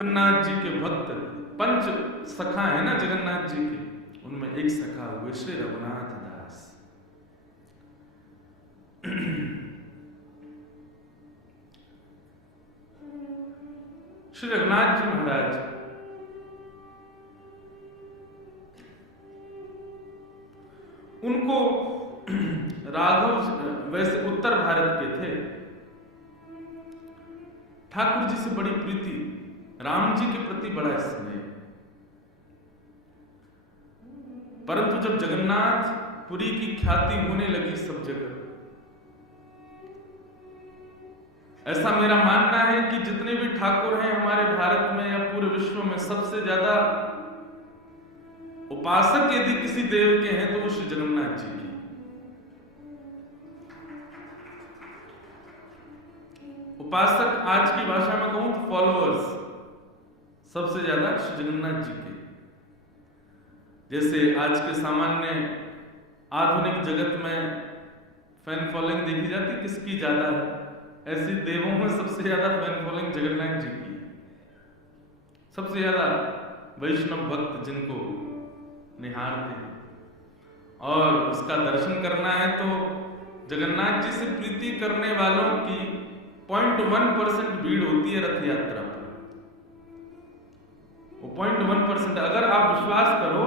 जगन्नाथ जी के भक्त पंच सखा है ना जगन्नाथ जी के, उनमें एक सखा हुए श्री रघुनाथ दास। श्री रघुनाथ जी महाराज उनको राघव वैसे उत्तर भारत के थे, ठाकुर जी से बड़ी प्रीति, राम जी के प्रति बड़ा स्नेह। परंतु जब जगन्नाथपुरी की ख्याति होने लगी सब जगह, ऐसा मेरा मानना है कि जितने भी ठाकुर हैं हमारे भारत में या पूरे विश्व में, सबसे ज्यादा उपासक यदि किसी देव के हैं तो वो श्री जगन्नाथ जी की। उपासक आज की भाषा में कहूं तो फॉलोअर्स सबसे ज्यादा श्री जगन्नाथ जी के। जैसे आज के सामान्य आधुनिक जगत में फैन फॉलोइंग देखी जाती, किसकी ज्यादा है, ऐसे देवों में सबसे ज्यादा फैन फॉलोइंग जगन्नाथ जी की। सबसे ज्यादा वैष्णव भक्त जिनको निहारते हैं और उसका दर्शन करना है तो जगन्नाथ जी से प्रीति करने वालों की 0.1% भीड़ होती है रथ यात्रा पर। वो 0.1%, अगर आप विश्वास करो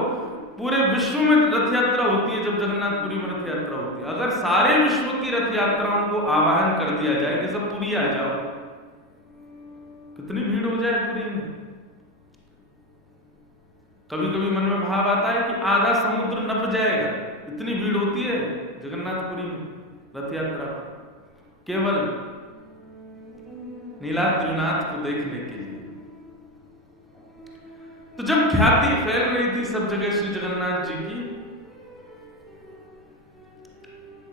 पूरे विश्व में रथ यात्रा होती है, जब जगन्नाथपुरी में रथ यात्रा होती है, अगर सारे विश्व की रथ यात्राओं को आवाहन कर दिया जाए कि सब पुरी आ जाओ, कितनी भीड़ हो जाए पुरी में। कभी कभी मन में भाव आता है कि आधा समुद्र नप जाएगा, इतनी भीड़ होती है जगन्नाथपुरी में रथ यात्रा पर, केवल नीलाद्रिनाथ को देखने के लिए। तो जब ख्याति फैल रही थी सब जगह श्री जगन्नाथ जी की,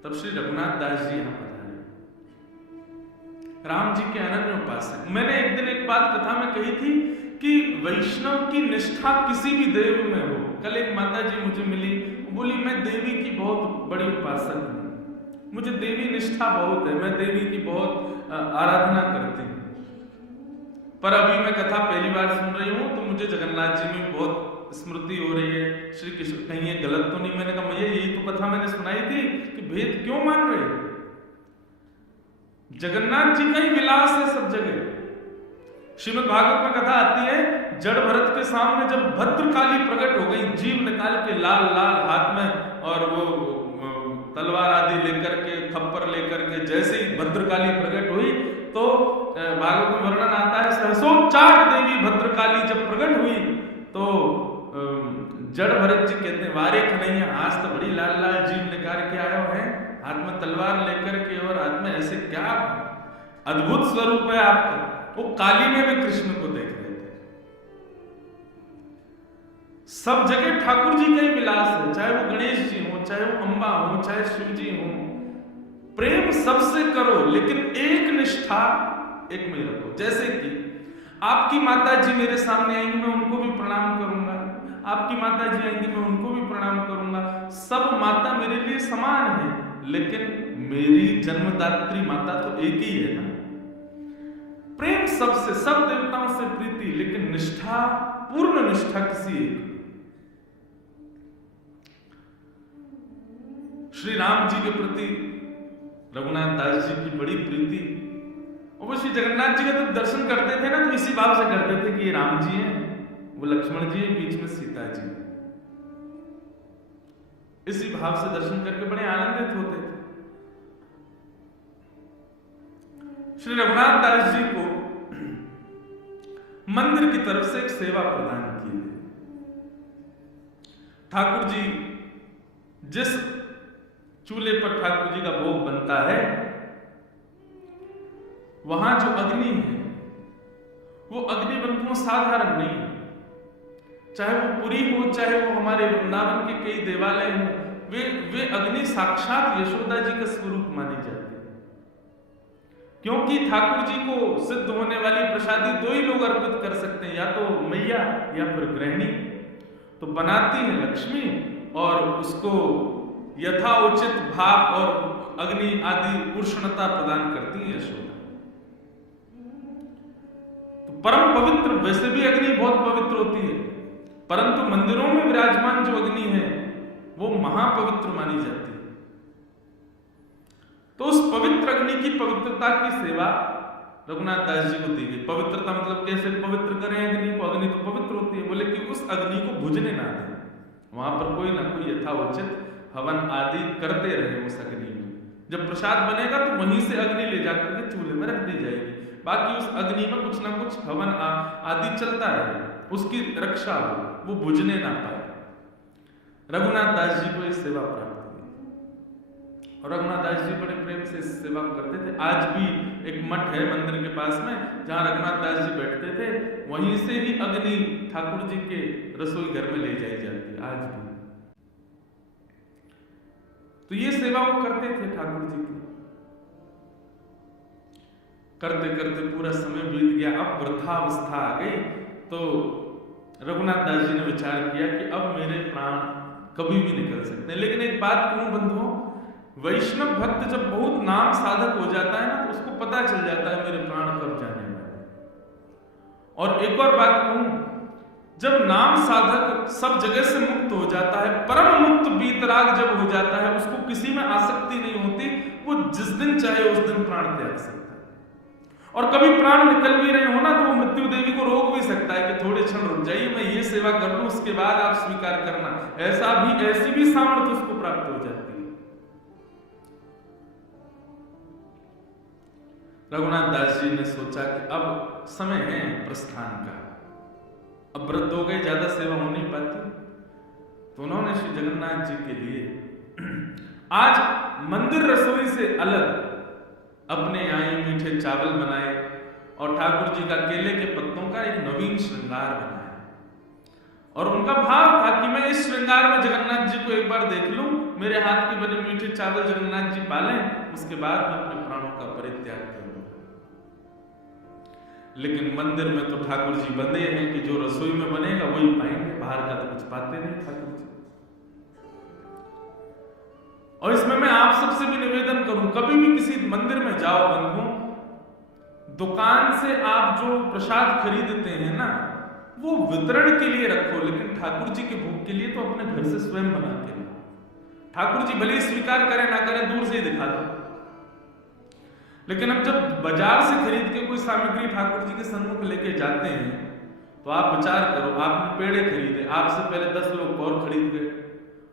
तब श्री रघुनाथ दास जी यहां पधारे, राम जी के अनन्य उपासक। मैंने एक दिन एक बात कथा में कही थी कि वैष्णव की निष्ठा किसी भी देव में हो। कल एक माता जी मुझे मिली, बोली मैं देवी की बहुत बड़ी उपासक हूं, मुझे देवी निष्ठा बहुत है, मैं देवी की बहुत आराधना करती हूं, पर अभी मैं कथा पहली बार सुन रही हूं तो मुझे जगन्नाथ जी में बहुत स्मृति हो रही है, श्री कृष्ण, कहीं ये गलत तो नहीं। मैंने कहा भैया यही तो कथा मैंने सुनाई थी कि भेद क्यों मान रहे हो, जगन्नाथ जी का ही विलास है सब जगह। श्रीमद् भागवत में कथा आती है, जड़ भरत के सामने जब भद्रकाली प्रकट हो गई, जीव निकाल के लाल लाल हाथ में और वो तलवार आदि लेकर के, खप्पर लेकर के, जैसे ही भद्रकाली प्रकट हुई तो भागवत में वर्णन आता है, सहसोच्चाट देवी भद्रकाली जब प्रकट हुई तो जड़ भरत जी कहते हैं वारे कन्हैया, आज तो बड़ी लाल लाल जीव निकाल के आयो है, हाथ में तलवार लेकर के और हाथ में ऐसे, क्या अद्भुत स्वरूप है आपका। वो काली में भी कृष्ण को देख रहे थे। सब जगह ठाकुर जी का ही विलास है, चाहे वो गणेश जी हो, चाहे वो अंबा हो, चाहे शिव जी हो। प्रेम सबसे करो लेकिन एक निष्ठा एक में रखो। जैसे कि आपकी माता जी मेरे सामने आएंगी, मैं उनको भी प्रणाम करूंगा, आपकी माता जी आएंगी, मैं उनको भी प्रणाम करूंगा। सब माता मेरे लिए समान है, लेकिन मेरी जन्मदात्री माता तो एक ही है ना। प्रेम सबसे, सब देवताओं से प्रीति, लेकिन निष्ठा, पूर्ण निष्ठा किसी एक। श्री राम जी के प्रति रघुनाथ दास जी की बड़ी प्रीति, और वो श्री जगन्नाथ जी का जब दर्शन करते थे ना तो इसी भाव से करते थे कि ये राम जी हैं, वो लक्ष्मण जी हैं, बीच में सीता जी, इसी भाव से दर्शन करके बड़े आनंदित होते थे। श्री रघुनाथ दास जी को मंदिर की तरफ से एक सेवा प्रदान की है। ठाकुर जी जिस चूल्हे पर ठाकुर जी का भोग बनता है, वहां जो अग्नि है वो अग्नि बंधुओं साधारण नहीं है, चाहे वो पुरी हो, चाहे वो हमारे वृंदावन के कई देवालय हो, वे अग्नि साक्षात यशोदा जी का स्वरूप मानी जाती है। क्योंकि ठाकुर जी को सिद्ध होने वाली प्रसादी दो ही लोग अर्पित कर सकते हैं, या तो मैया या फिर गृहिणी। तो बनाती है लक्ष्मी और उसको यथा उचित भाव और अग्नि आदि उष्णता प्रदान करती है यशोदा। तो परम पवित्र, वैसे भी अग्नि बहुत पवित्र होती है, परंतु मंदिरों में विराजमान जो अग्नि है वो महापवित्र मानी जाती है। तो उस पवित्र अग्नि की पवित्रता की सेवा रघुनाथ दास जी को दी गई। पवित्रता मतलब कैसे पवित्र करें अग्नि को? अग्नि तो पवित्र होती है, बोले कि उस अग्नि को बुझने ना दें, वहां पर कोई ना कोई यथाउचित हवन आदि करते रहे उस अग्नि में। जब प्रसाद बनेगा तो वहीं से अग्नि ले जाकर के चूल्हे में रख दी जाएगी, बाकी उस अग्नि में कुछ ना कुछ हवन आदि चलता रहे, उसकी रक्षा हो, वो बुझने ना पाए। रघुनाथ दास जी को ये सेवा प्राप्त हुई और रघुनाथ दास जी बड़े प्रेम से इस सेवा करते थे। आज भी एक मठ है मंदिर के पास में जहां रघुनाथ दास जी बैठते थे, वहीं से ही अग्नि ठाकुर जी के रसोई घर में ले जाई जाती है आज भी। तो ये सेवा वो करते थे ठाकुर जी की। करते करते पूरा समय बीत गया, अब वृद्धावस्था आ गई, तो रघुनाथ दास जी ने विचार किया कि अब मेरे प्राण कभी भी निकल सकते हैं। लेकिन एक बात कहूं बंधुओं, वैष्णव भक्त जब बहुत नाम साधक हो जाता है ना, तो उसको पता चल जाता है मेरे प्राण कब जाने वाले। और एक और बात कहूं, जब नाम साधक सब जगह से मुक्त हो जाता है, परम मुक्त बीतराग जब हो जाता है, उसको किसी में आसक्ति नहीं होती, वो जिस दिन चाहे उस दिन प्राण त्याग सकता है। और कभी प्राण निकल भी रहे हो ना, तो वो मृत्यु देवी को रोक भी सकता है कि थोड़े क्षण रुक जाइए, मैं ये सेवा कर लूं, उसके बाद आप स्वीकार करना। ऐसी भी सामर्थ्य उसको प्राप्त हो जाती है। रघुनाथ दास जी ने सोचा कि अब समय है प्रस्थान का, अब वृद्ध हो गए, ज्यादा सेवा हो नहीं पाती, तो उन्होंने श्री जगन्नाथ जी के लिए आज मंदिर रसोई से अलग अपने यहाँ मीठे चावल बनाए और ठाकुर जी का केले के पत्तों का एक नवीन श्रृंगार बनाया। और उनका भाव था कि मैं इस श्रृंगार में जगन्नाथ जी को एक बार देख लूं, मेरे हाथ के बने मीठे चावल जगन्नाथ जी पालें, उसके बाद मैं अपने प्राणों का परित्याग करूंगा। लेकिन मंदिर में तो ठाकुर जी बंधे हैं कि जो रसोई में बनेगा वही पाएंगे, बाहर का तो कुछ पाते नहीं ठाकुर जी। और इसमें मैं आप सबसे भी निवेदन करूं, कभी भी किसी मंदिर में जाओ बंधुओं, दुकान से आप जो प्रसाद खरीदते हैं ना, वो वितरण के लिए रखो, लेकिन ठाकुर जी के भोग के लिए तो अपने घर से स्वयं बना के लो। ठाकुर जी भले स्वीकार करें ना करें, दूर से ही दिखा दो। लेकिन अब जब बाजार से खरीद के कोई सामग्री ठाकुर जी के सन्मुख लेके जाते हैं, तो आप विचार करो, आपने पेड़े खरीदे, आपसे पहले 10 लोग और खरीद गए,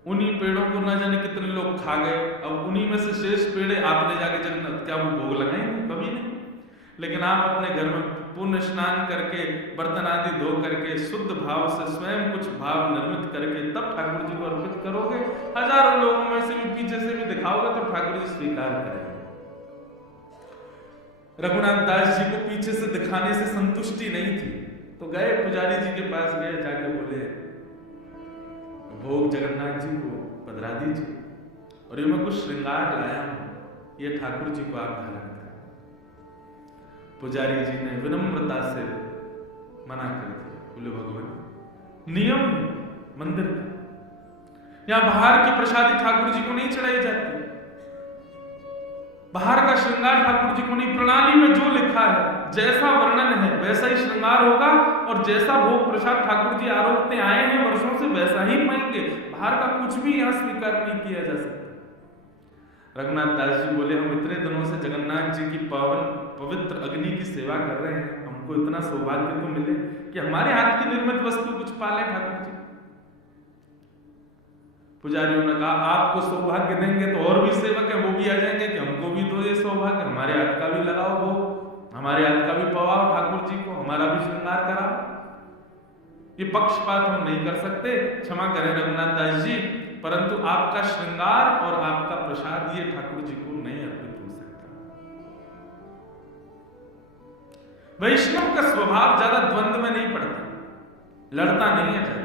उन्हीं पेड़ों को न जाने कितने लोग खा गए, अब उन्हीं में से शेष पेड़े आपने जाके जगन्नाथ, क्या वो भोग लगाएंगे? कभी नहीं। लेकिन आप अपने घर में पुण्य स्नान करके, बर्तन आदि धो करके, शुद्ध भाव से स्वयं कुछ भाव निर्मित करके तब ठाकुर जी को अर्पित करोगे, हजारों लोगों में से भी पीछे से भी दिखाओगे तो ठाकुर जी स्वीकार करेंगे। रघुनाथ दास जी को पीछे से दिखाने से संतुष्टि नहीं थी, तो गए पुजारी जी के पास, गए जाके बोले भोग जगन्नाथ जी को पधरा दीजिए, और ये मैं कुछ श्रृंगार लाया हूं, ये ठाकुर जी को आप धारण करें। पुजारी जी ने विनम्रता से मना कर दिया, बोले भगवान नियम मंदिर का, यहां बाहर की प्रसादी ठाकुर जी को नहीं चढ़ाई जाती, बाहर का श्रृंगार ठाकुर जी को नहीं। प्रणाली में जो लिखा है, जैसा वर्णन है वैसा ही श्रृंगार होगा, और जैसा भोग प्रसाद ठाकुर जी आरोपते आए हैं वर्षों से वैसा ही पाएंगे, बाहर का कुछ भी यहां स्वीकार नहीं किया जा सकता। रघुनाथ दास जी बोले हम इतने दिनों से जगन्नाथ जी की पावन पवित्र अग्नि की सेवा कर रहे हैं, हमको इतना सौभाग्य तो मिले कि हमारे हाथ की निर्मित वस्तु कुछ पाले ठाकुर जी। पुजारियों ने कहा आपको सौभाग्य देंगे तो और भी सेवक है वो भी आ जाएंगे कि हमको भी तो ये सौभाग्य, हमारे हाथ का भी लगाओ वो, हमारे हाथ का भी पवाओ ठाकुर जी को, हमारा भी श्रृंगार कराओ। ये पक्षपात हम नहीं कर सकते, क्षमा करें रघुनाथ दास जी, परंतु आपका श्रृंगार और आपका प्रसाद ये ठाकुर जी को नहीं अर्पित हो सकता। वैष्णव का स्वभाव ज्यादा द्वंद्व में नहीं पड़ता, लड़ता नहीं है ज्यादा।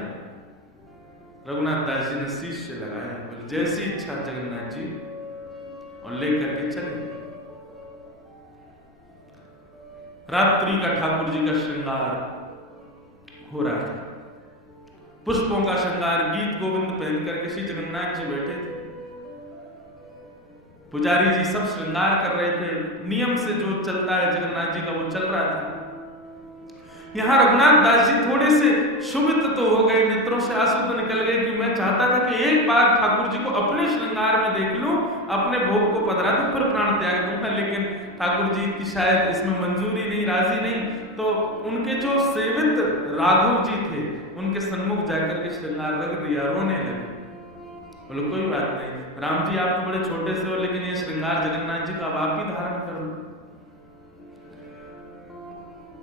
रघुनाथ दास जी ने शीश से लगाया, बोले जैसी इच्छा जगन्नाथ जी, और लेकर के चले। रात्रि का ठाकुर जी का श्रृंगार हो रहा था, पुष्पों का श्रृंगार, गीत गोविंद पहन करके श्री जगन्नाथ जी बैठे थे, पुजारी जी सब श्रृंगार कर रहे थे, नियम से जो चलता है जगन्नाथ जी का वो चल रहा था। यहाँ रघुनाथ दास जी थोड़े से शुभित तो हो गए, नेत्रों से आंसू तो निकल गए कि मैं चाहता था कि एक बार ठाकुर जी को अपने श्रृंगार में देख लूं, अपने भोग को पधरा दूं, फिर प्राण त्याग दूंगा। लेकिन ठाकुर जी की शायद इसमें मंजूरी नहीं, राजी नहीं। तो उनके जो सेवित राघव जी थे, उनके सन्मुख जाकर के श्रृंगार रख दिया, रोने लगे। बोलो कोई बात नहीं राम जी, आप तो बड़े छोटे से हो, लेकिन ये श्रृंगार जगन्नाथ जी का अब आप ही धारण कर लो।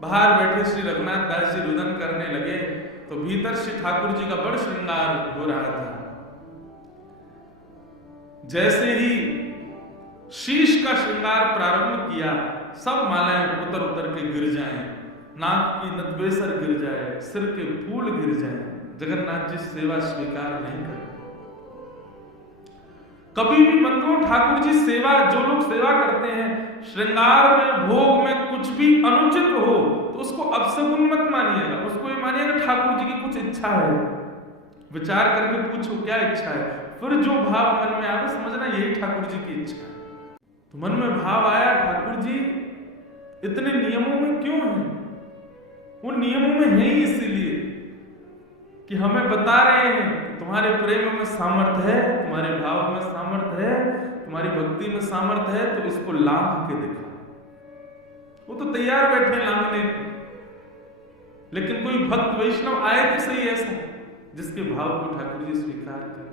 बाहर बैठे श्री रघुनाथ दास जी रुदन करने लगे, तो भीतर श्री ठाकुर जी का बड़ श्रृंगार हो रहा था। जैसे ही शीश का श्रृंगार प्रारंभ किया, सब मालाएं उतर उतर के गिर जाएं, नाक की नदबेसर गिर जाए, सिर के फूल गिर जाए, जगन्नाथ जी सेवा स्वीकार नहीं कर। कभी भी बंधुओं ठाकुर जी सेवा, जो लोग सेवा करते हैं, श्रृंगार में भोग में कुछ भी अनुचित हो तो उसको अपशगुन मत मानिएगा, उसको ये मानिएगा ठाकुर जी की कुछ इच्छा है, विचार करके पूछो क्या इच्छा है, फिर जो भाव मन में आवे समझना यही ठाकुर जी की इच्छा है। तो मन में भाव आया ठाकुर जी इतने नियमों में क्यों हैं? वो नियमों में है ही इसीलिए कि हमें बता रहे हैं तुम्हारे प्रेम में सामर्थ्य है, तुम्हारे भाव में सामर्थ्य है, तुम्हारी भक्ति में सामर्थ्य है, तो इसको लांघ के दिखा। वो तो तैयार बैठे लांघने को, लेकिन कोई भक्त वैष्णव आए तो सही ऐसा जिसके भाव को ठाकुर जी स्वीकार करें।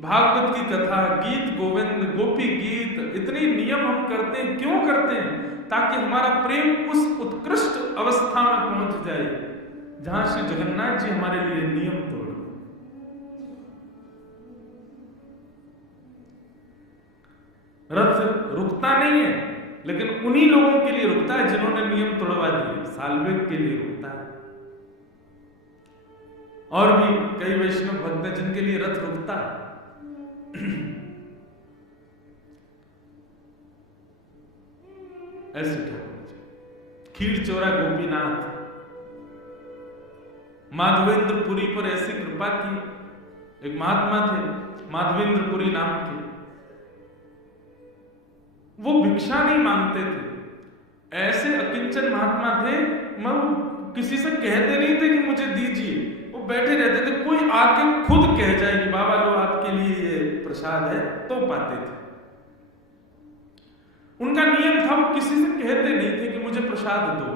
भागवत की कथा, गीत गोविंद, गोपी गीत, इतने नियम हम करते हैं, क्यों करते हैं? ताकि हमारा प्रेम उस उत्कृष्ट अवस्था में पहुंच जाए जहां श्री जगन्नाथ जी हमारे लिए नियम तोड़। रथ रुकता नहीं है, लेकिन उन्हीं लोगों के लिए रुकता है जिन्होंने नियम तोड़वा दिए। साल्वेग के लिए रुकता है, और भी कई वैष्णव भक्त हैं जिनके लिए रथ रुकता है। ऐसे ठाकुर जी खीर चोरा गोपीनाथ, माधवेंद्रपुरी पर ऐसी कृपा की। एक महात्मा थे माधवेंद्रपुरी नाम के, वो भिक्षा नहीं मांगते थे, ऐसे अकिंचन महात्मा थे, मैं किसी से कहते नहीं थे कि मुझे दीजिए, वो बैठे रहते थे, कोई आके खुद कह जाए कि बाबा लो आपके लिए ये प्रसाद है, तो पाते थे। उनका नियम था, वो किसी से कहते नहीं थे कि मुझे प्रसाद दो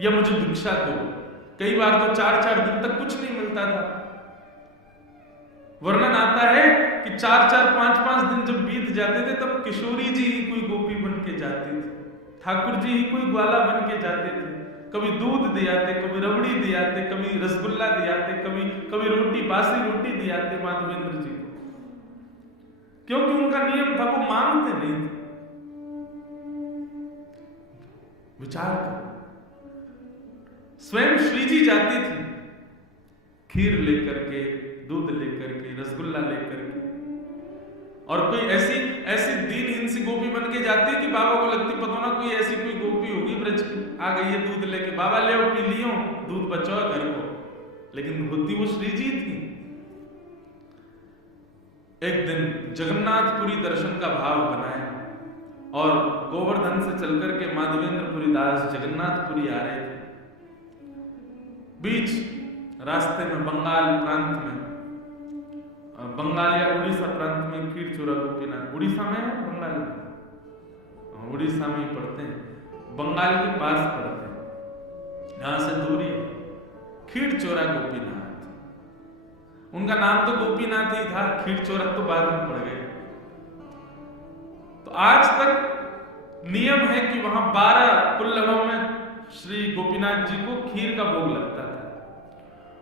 या मुझे भिक्षा दो। कई बार तो 4-4 दिन तक कुछ नहीं मिलता था। वर्णन आता है कि 4-4, 5-5 दिन जब बीत जाते थे, तब किशोरी जी ही कोई गोपी बन के जाती थी, ठाकुर जी ही कोई ग्वाला बन के जाते थे। कभी दूध दियाते, कभी रबड़ी दियाते, कभी रसगुल्ला दियाते, कभी रोटी, बासी रोटी दियाते माधवेंद्र जी को, क्योंकि उनका नियम था, वो मांगते नहीं थे। विचार करो, स्वयं श्री जी जाती थी खीर लेकर के, दूध लेकर के, रसगुल्ला लेकर के, और कोई ऐसी दीनहीन सी गोपी बन के जाती कि बाबा को लगती पता ना कोई ऐसी कोई गोपी होगी ब्रज की, आ गई है दूध लेके, बाबा ले आओ पी लियो, दूध बचाओ घर को, लेकिन होती वो श्री जी थी। एक दिन जगन्नाथपुरी दर्शन का भाव बनाया और गोवर्धन से चलकर के माधवेंद्रपुरी दास जगन्नाथपुरी आ रहे थे। बीच रास्ते में बंगाल प्रांत में, बंगाल या उड़ीसा प्रांत में खीर चोरा गोपीनाथ, उड़ीसा में है बंगाल में, उड़ीसा में ही पड़ते हैं, बंगाल के पास पड़ते हैं, यहां से दूरी। खीर चोरा गोपीनाथ, उनका नाम तो गोपीनाथ ही था, खीर चोरा तो बाद में पड़ गए। तो आज तक नियम है कि वहां 12 पुल्लवों में श्री गोपीनाथ जी को खीर का भोग लगता था,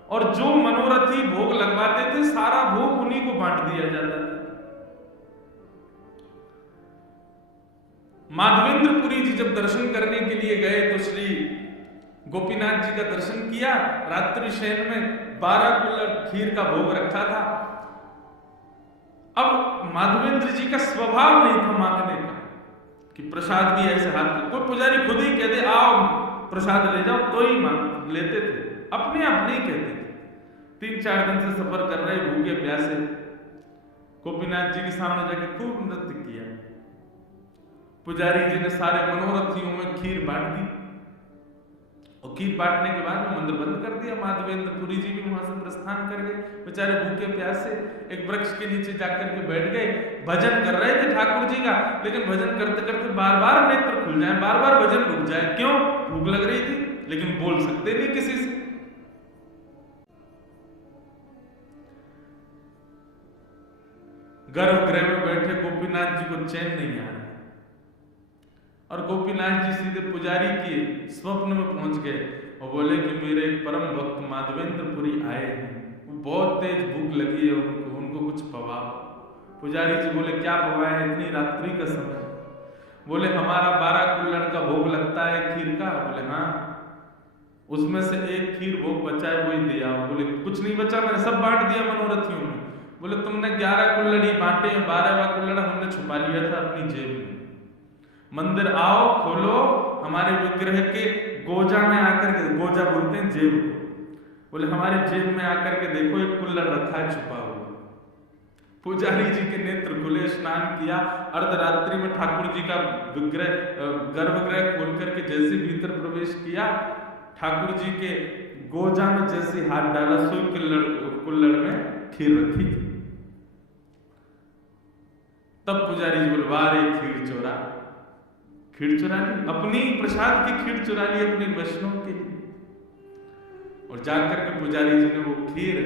और जो मनोरथी भोग लगवाते थे सारा भोग उन्हीं को बांट दिया जाता था। माधवेंद्रपुरी जी जब दर्शन करने के लिए गए तो श्री गोपीनाथ जी का दर्शन किया, रात्रि शयन में 12 कुल्हड़ खीर का भोग रखा था। अब माधवेंद्र जी का स्वभाव नहीं था मांगने का कि प्रसाद भी ऐसे हाथ में, कोई पुजारी खुद ही कह दे आओ प्रसाद ले जाओ तो ही मांग लेते थे, अपने आप नहीं कहते थे। 3-4 दिन से सफर कर रहे भूखे प्यासे, गोपीनाथ जी के सामने जाके खूब नृत्य किया, पुजारी जी ने सारे मनोरथियों में खीर बांट दी और खीर बांटने के बाद में मंदिर बंद कर दिया। माधवेंद्रपुरी जी भी वहां से प्रस्थान कर गए, बेचारे भूखे प्यासे एक वृक्ष के नीचे जाकर के बैठ गए। भजन कर रहे थे ठाकुर जी का, लेकिन भजन करते करते बार बार नेत्र खुल जाए, बार बार भजन रुक जाए। क्यों? भूख लग रही थी, लेकिन बोल सकते नहीं किसी से। गर्भगृह में बैठे गोपीनाथ जी को चैन नहीं आ रहा और गोपीनाथ जी सीधे पुजारी के स्वप्न में पहुंच गए और बोले कि मेरे एक परम भक्त माधवेंद्रपुरी आए हैं, वो बहुत तेज भूख लगी है उनको कुछ पवाओ। पुजारी जी बोले क्या पवाए, इतनी रात्रि का समय? बोले हमारा 12 कुल्हड़ का भोग लगता है खीर का। बोले हाँ, उसमें से एक खीर भोग बचा है, वही दिया। बोले कुछ नहीं बचा, मैंने सब बांट दिया मनोरथियों में। बोले तुमने 11 कुल्हड़ ही बांटे, 12वां कुल्हड़ हमने छुपा लिया था अपनी जेब में। मंदिर आओ, खोलो, हमारे विग्रह के गोजा में आकर के, गोजा बोलते हैं जेब को, बोले हमारे जेब में आकर के देखो एक कुल्हड़ रखा है छुपा हुआ। पुजारी जी के नेत्र खुले, स्नान किया। अर्धरात्रि में ठाकुर जी का विग्रह गर्भगृह खोल करके जैसे भीतर प्रवेश किया, ठाकुर जी के गोजा में जैसे हाथ डाला, सुई कुल्हड़ में खीर रखी थी। तब पुजारी जी बोले वाह रे खीर चोरा, खीर चुरा ली, अपनी प्रसाद की खीर चुरा ली अपने वैष्णव के लिए। और जाकर के पुजारी जी ने वो खीर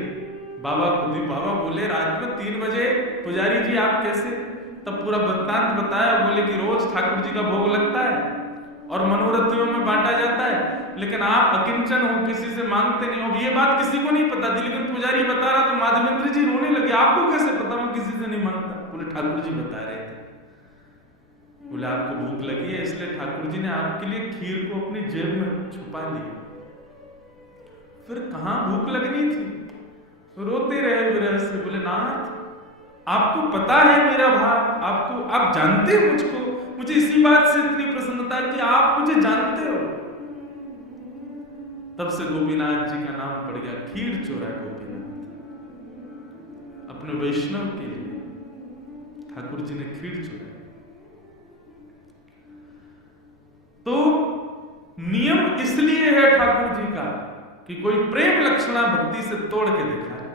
बाबा को दी। बाबा बोले रात में 3 बजे पुजारी जी आप कैसे? तब पूरा वृत्तांत बताया। बोले कि रोज ठाकुर जी का भोग लगता है और मनोरथियों में बांटा जाता है, लेकिन आप अकिंचन हो, किसी से मांगते नहीं हो। ये बात किसी को नहीं पता थी, लेकिन पुजारी बता रहा तो माधवेंद्र जी रोने लगे, आपको कैसे पता मैं किसी से नहीं मांगता? बोले ठाकुर जी बता रहे थे। बोले आपको भूख लगी है इसलिए ठाकुर जी ने आपके लिए खीर को अपनी जेब में छुपा लिया। फिर कहां भूख लगनी थी? रोते रहे विरह से। बोले नाथ आपको पता है मेरा भाव, आप जानते हो मुझको, मुझे इसी बात से इतनी प्रसन्नता है कि आप मुझे जानते हो। तब से गोपीनाथ जी का नाम पड़ गया खीर चोरा गोपीनाथ। अपने वैष्णव के लिए ठाकुर जी ने खीर चोरा। तो नियम इसलिए है ठाकुर जी का कि कोई प्रेम लक्षणा भक्ति से तोड़ के दिखाए,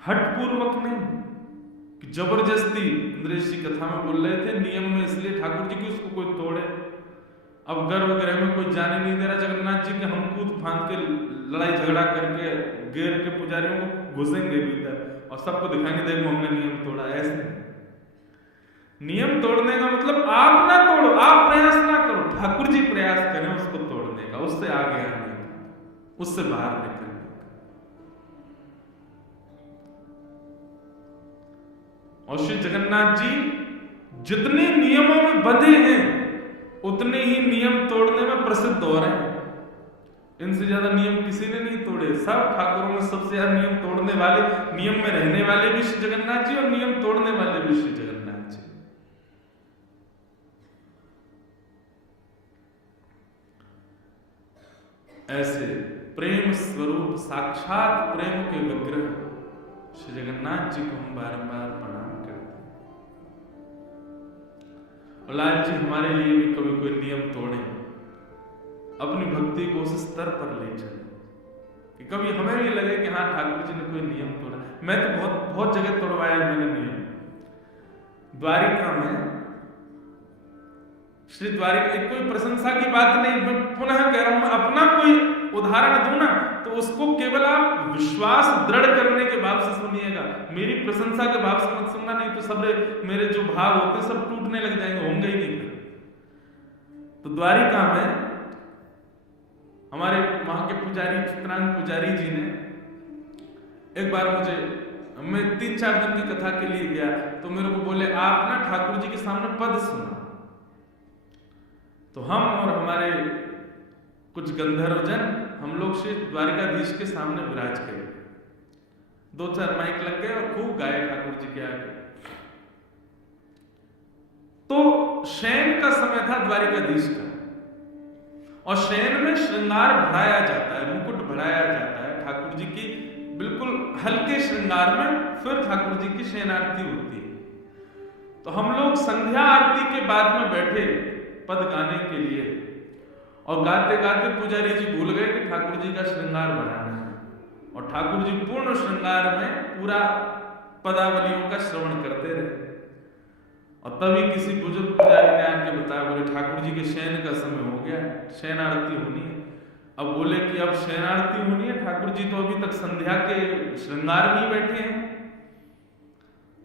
हठपूर्वक नहीं कि जबरदस्ती। इंद्रेश जी कथा में बोल रहे थे नियम में इसलिए ठाकुर जी की उसको कोई तोड़े। अब गर्भगृह में कोई जाने नहीं दे रहा जगन्नाथ जी के, हम कूद फांद के लड़ाई झगड़ा करके घेर के पुजारियों को घुसेंगे भीतर और सबको दिखाएंगे देखो हमने नियम तोड़ा। ऐसे नियम तोड़ने का मतलब आप ना तोड़ो, आप प्रयास ना करो, ठाकुर जी प्रयास करें उसको तोड़ने का, उससे आगे आने का, उससे बाहर निकलने का। और श्री जगन्नाथ जी जितने नियमों में बंधे हैं उतने ही नियम तोड़ने में प्रसिद्ध हो रहे हैं। इनसे ज्यादा नियम किसी ने नहीं तोड़े। सब ठाकुरों में सबसे ज्यादा नियम तोड़ने वाले, नियम में रहने वाले भी श्री जगन्नाथ जी और नियम तोड़ने वाले भी श्री जगन्नाथ जी। ऐसे प्रेम स्वरूप साक्षात प्रेम के विग्रह श्री जगन्नाथ जी को हम बारंबार प्रणाम करते हैं। और लाल जी हमारे लिए भी कभी कोई नियम तोड़े, अपनी भक्ति को उस स्तर पर ले चले कि कभी हमें भी लगे कि हाँ ठाकुर जी ने कोई नियम तोड़ा। मैं तो बहुत जगह तोड़वाया मैंने नियम। द्वारिका में श्री द्वारिका, कोई प्रशंसा की बात नहीं, मैं पुनः कह रहा हूं, अपना कोई उदाहरण दूं ना तो उसको केवल आप विश्वास दृढ़ करने के भाव से सुनिएगा, मेरी प्रशंसा के भाव से मत सुनना, नहीं तो सब मेरे जो भाव होते सब टूटने लग जाएंगे, होंगे ही नहीं। तो द्वारिका में हमारे वहां के पुजारी चित्रांग पुजारी जी ने एक बार मुझे, मैं 3-4 दिन की कथा के लिए गया तो मेरे को बोले आप ना ठाकुर जी के सामने पद सुना। तो हम और हमारे कुछ गंधर्वजन हम लोग श्री द्वारिकाधीश के सामने विराज गए, 2-4 माइक लग गए और खूब गाए ठाकुर जी के आगे। तो शयन का समय था द्वारिकाधीश का, और शयन में श्रृंगार बढ़ाया जाता है, मुकुट बढ़ाया जाता है ठाकुर जी की, बिल्कुल हल्के श्रृंगार में फिर ठाकुर जी की शयनार्थी होती है। तो तो हम लोग संध्या आरती के बाद में बैठे पद गाने के लिए, और गाते गाते पुजारी जी भूल गए कि ठाकुर जी का श्रृंगार बढ़ाना है, और ठाकुर जी पूर्ण श्रृंगार में पूरा पदावलियों का श्रवण करते रहे। और तभी किसी बुजुर्ग पुजारी ने आके बताया, बोले ठाकुर जी के शयन का समय हो गया, शयन आरती होनी है। अब बोले कि अब शयन आरती होनी है, ठाकुर जी तो अभी तक संध्या के श्रृंगार में ही बैठे हैं,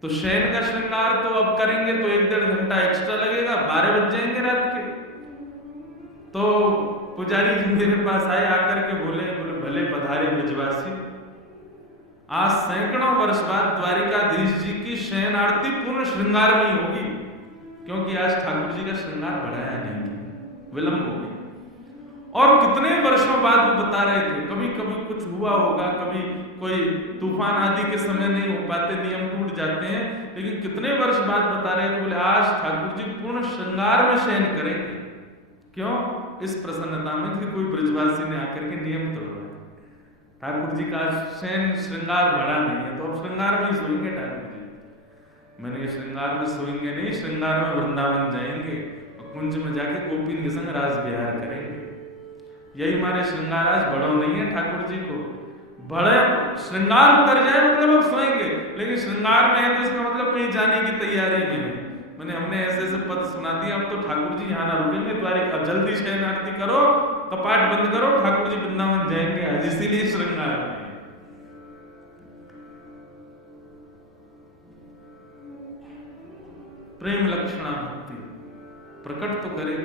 तो शयन का श्रृंगार तो अब करेंगे तो 1-1.5 घंटा एक्स्ट्रा लगेगा, 12 बज जाएंगे रात के। तो पुजारी जी मेरे पास आए, आकर के बोले भले पधारे ब्रजवासी, आज सैकड़ों वर्ष बाद द्वारिकाधीश जी की शयन आरती पूर्ण श्रृंगार में ही होगी, क्योंकि आज ठाकुर जी का श्रृंगार बढ़ाया नहीं, विलंब हो गई। और कितने वर्षों बाद वो बता रहे थे, कभी कभी कुछ हुआ होगा, कभी कोई तूफान आदि के समय नहीं हो पाते, नियम टूट जाते हैं, लेकिन कितने वर्ष बाद बता रहे थे, बोले आज ठाकुर जी पूर्ण श्रृंगार में शयन करेंगे। क्यों? इस प्रसन्नता में कि कोई ब्रजवासी ने आकर के नियम तोड़ा, ठाकुर जी का शयन श्रृंगार बढ़ा नहीं है, तो अब श्रृंगार में ही सोएंगे ठाकुर जी। मैंने श्रृंगार में सोएंगे नहीं, श्रृंगार में वृंदावन जाएंगे और कुंज में जाके गोपिन के संग रास विहार करेंगे। यही हमारे श्रृंगार आज बड़ो नहीं है ठाकुर जी को, बड़े श्रृंगार उतर जाए मतलब अब सोएंगे, लेकिन श्रृंगार में है तो इसका मतलब कहीं जाने की तैयारी में है। मैंने हमने ऐसे ऐसे पद सुना दिया, अब तो ठाकुर जी यहाँ ना रुकेंगे, द्वारिका जल्दी शयन आरती करो, कपाट बंद करो, ठाकुर जी वृंदावन जाएंगे आज, इसीलिए श्रृंगार। प्रेम लक्षणा भक्ति प्रकट तो करे,